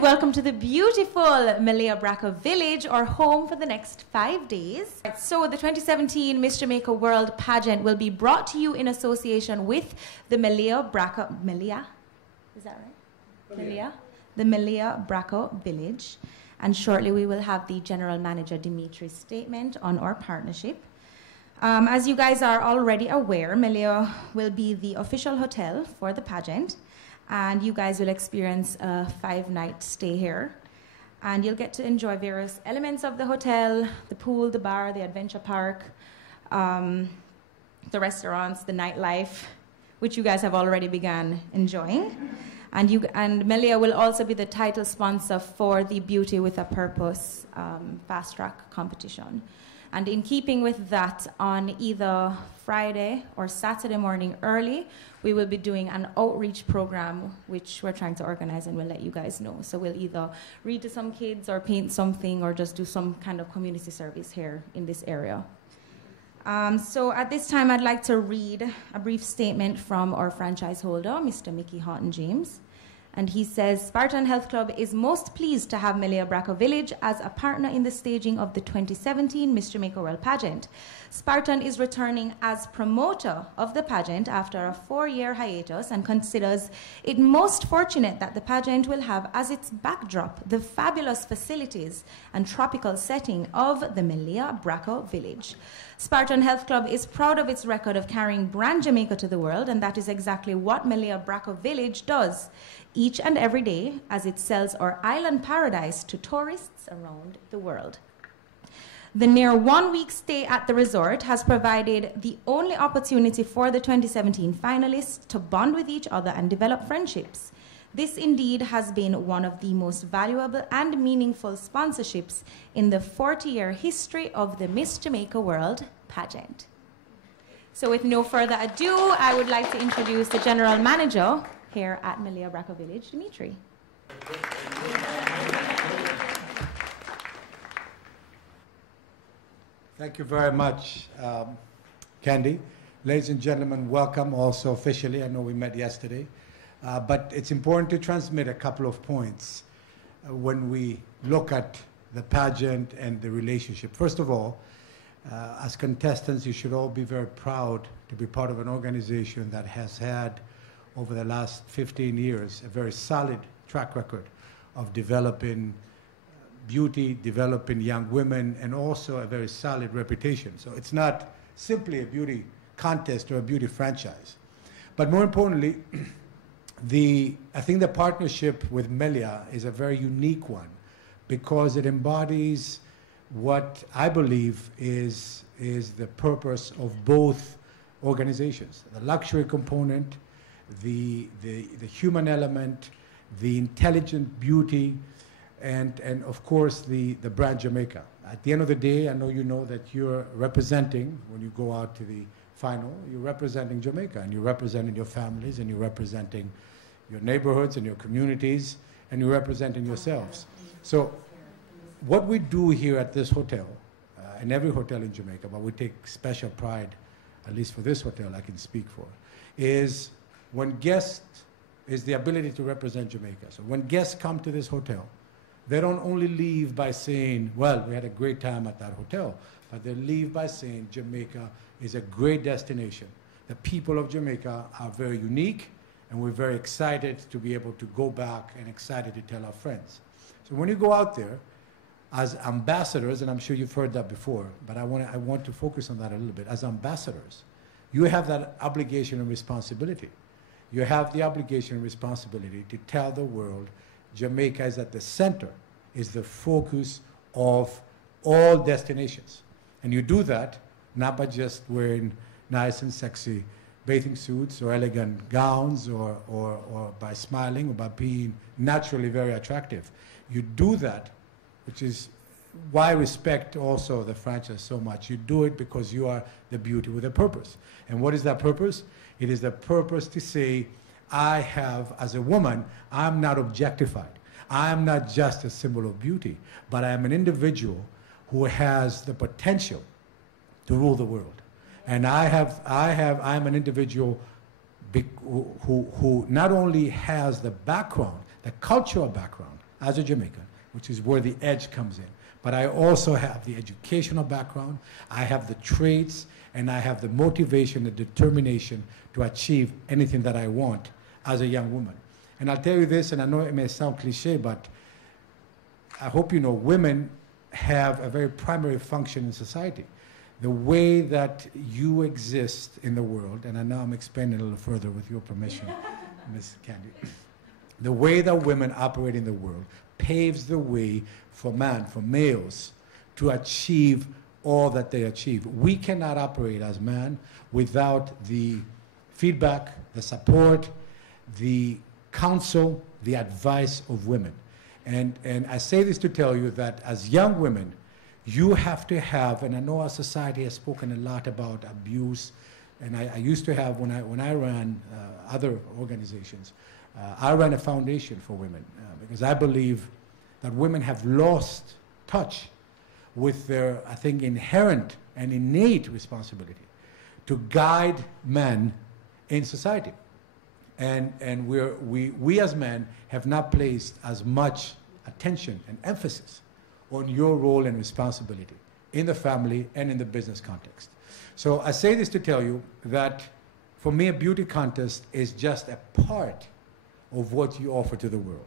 Welcome to the beautiful Melia Braco village, or home for the next 5 days. So the 2017 Miss Jamaica World Pageant will be brought to you in association with the Melia Braco, is that right? Melia? The Melia Braco village. And shortly we will have the General Manager Dimitri's statement on our partnership. As you guys are already aware, Melia will be the official hotel for the pageant. And you guys will experience a 5-night stay here. And you'll get to enjoy various elements of the hotel, the pool, the bar, the adventure park, the restaurants, the nightlife, which you guys have already begun enjoying. And Melia will also be the title sponsor for the Beauty with a Purpose fast track competition. And in keeping with that, on either Friday or Saturday morning early, we will be doing an outreach program, which we're trying to organize, and we'll let you guys know. So we'll either read to some kids or paint something or just do some kind of community service here in this area. So at this time, I'd like to read a brief statement from our franchise holder, Mr. Mickey Horton James. And he says, Spartan Health Club is most pleased to have Melia Braco Village as a partner in the staging of the 2017 Miss Jamaica World Pageant. Spartan is returning as promoter of the pageant after a 4-year hiatus and considers it most fortunate that the pageant will have as its backdrop the fabulous facilities and tropical setting of the Melia Braco Village. Spartan Health Club is proud of its record of carrying brand Jamaica to the world, and that is exactly what Melia Braco Village does each and every day as it sells our island paradise to tourists around the world. The near 1-week stay at the resort has provided the only opportunity for the 2017 finalists to bond with each other and develop friendships. This indeed has been one of the most valuable and meaningful sponsorships in the 40-year history of the Miss Jamaica World Pageant. So with no further ado, I would like to introduce the General Manager here at Melia Braco Village, Dimitri. Thank you very much, Candy. Ladies and gentlemen, welcome also officially. I know we met yesterday. But it's important to transmit a couple of points when we look at the pageant and the relationship. First of all, as contestants, you should all be very proud to be part of an organization that has had, over the last 15 years, a very solid track record of developing beauty, developing young women, and also a very solid reputation. So it's not simply a beauty contest or a beauty franchise. But more importantly, I think the partnership with Melia is a very unique one because it embodies what I believe is the purpose of both organizations. The luxury component, the human element, the intelligent beauty, and of course the brand Jamaica. At the end of the day, I know you know that you're representing, when you go out to the final, you're representing Jamaica, and you're representing your families, and you're representing your neighborhoods and your communities, and you're representing yourselves. So what we do here at this hotel, and every hotel in Jamaica, but we take special pride, at least for this hotel I can speak for, is when guests, is the ability to represent Jamaica. So when guests come to this hotel, they don't only leave by saying, well, we had a great time at that hotel, but they leave by saying Jamaica is a great destination. The people of Jamaica are very unique, and we're very excited to be able to go back and excited to tell our friends. So when you go out there as ambassadors, and I'm sure you've heard that before, but I want to focus on that a little bit. As ambassadors, you have that obligation and responsibility. You have the obligation and responsibility to tell the world Jamaica is at the center, is the focus of all destinations. And you do that not by just wearing nice and sexy bathing suits or elegant gowns or by smiling or by being naturally very attractive. You do that, which is why I respect also the franchise so much. You do it because you are the beauty with a purpose. And what is that purpose? It is the purpose to say, I have, as a woman, I'm not objectified. I'm not just a symbol of beauty, but I am an individual who has the potential to rule the world. And I'm an individual who not only has the background, the cultural background as a Jamaican, which is where the edge comes in, but I also have the educational background, I have the traits, and I have the motivation, the determination to achieve anything that I want as a young woman. And I'll tell you this, and I know it may sound cliche, but I hope you know women have a very primary function in society. The way that you exist in the world, and I know I'm expanding a little further with your permission, Ms. Candy. The way that women operate in the world paves the way for males, to achieve all that they achieve. We cannot operate as men without the feedback, the support, the counsel, the advice of women. And I say this to tell you that as young women, you have to have, and I know our society has spoken a lot about abuse, and I used to have, when I ran other organizations, I ran a foundation for women because I believe that women have lost touch with their, I think, inherent and innate responsibility to guide men in society. And we as men have not placed as much attention and emphasis on your role and responsibility in the family and in the business context. So I say this to tell you that for me, a beauty contest is just a part of what you offer to the world.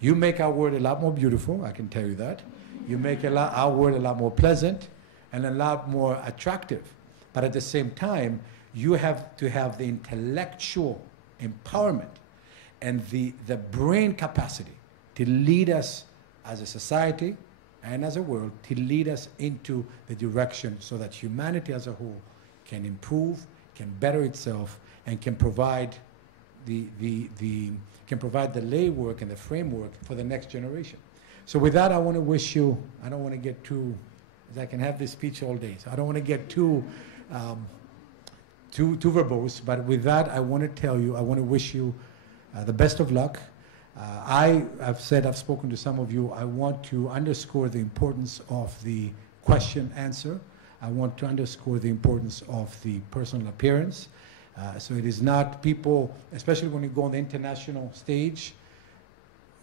You make our world a lot more beautiful, I can tell you that. You make our world a lot more pleasant and a lot more attractive. But at the same time, you have to have the intellectual empowerment and the brain capacity to lead us as a society and as a world, to lead us into the direction so that humanity as a whole can improve, can better itself, and can provide the legwork and the framework for the next generation. So with that, I want to wish you, I don't want to get too, I can have this speech all day, so I don't want to get too verbose, but with that, I want to tell you, I want to wish you the best of luck. I've spoken to some of you, I want to underscore the importance of the question answer. I want to underscore the importance of the personal appearance. So it is not people, especially when you go on the international stage,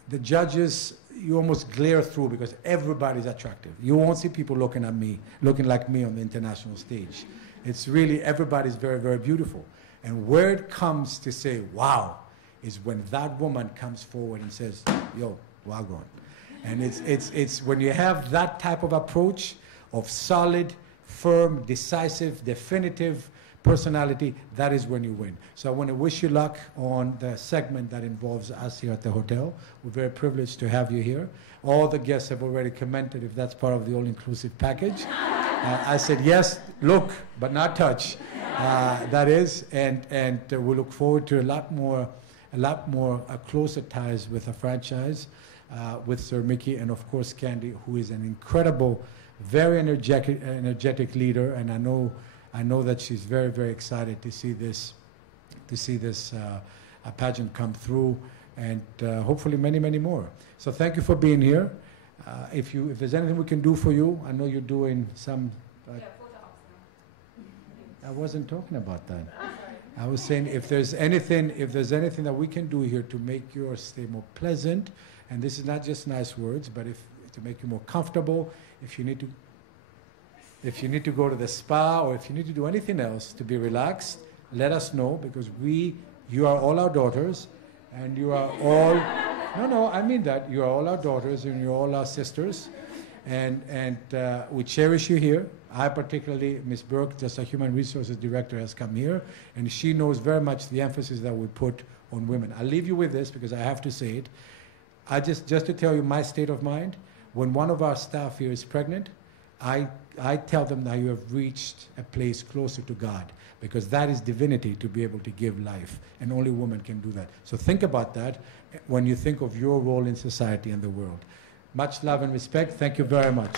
the judges, you almost glare through because everybody's attractive. You won't see people looking like me on the international stage. It's really, everybody's very, very beautiful. And where it comes to say, wow, is when that woman comes forward and says, yo, wagwan. And it's when you have that type of approach of solid, firm, decisive, definitive personality, that is when you win. So I want to wish you luck on the segment that involves us here at the hotel. We're very privileged to have you here. All the guests have already commented if that's part of the all-inclusive package. I said, yes, look, but not touch. That is, and we look forward to a lot more closer ties with the franchise, with Sir Mickey and of course Candy, who is an incredible, very energetic leader, and I know that she's very, very excited to see this pageant come through, and hopefully many, many more. So thank you for being here. If there's anything we can do for you, I know you're doing some. I wasn't talking about that. I was saying if there's anything that we can do here to make your stay more pleasant, and this is not just nice words, but to make you more comfortable, if you need to go to the spa, or if you need to do anything else to be relaxed, let us know, because you are all our daughters, and you are all, no, I mean that, you are all our daughters and you're all our sisters, and we cherish you here. I particularly, Ms. Burke, just a Human Resources Director, has come here, and she knows very much the emphasis that we put on women. I'll leave you with this because I have to say it. Just to tell you my state of mind, when one of our staff here is pregnant, I tell them that you have reached a place closer to God, because that is divinity, to be able to give life, and only women can do that. So think about that when you think of your role in society and the world. Much love and respect. Thank you very much.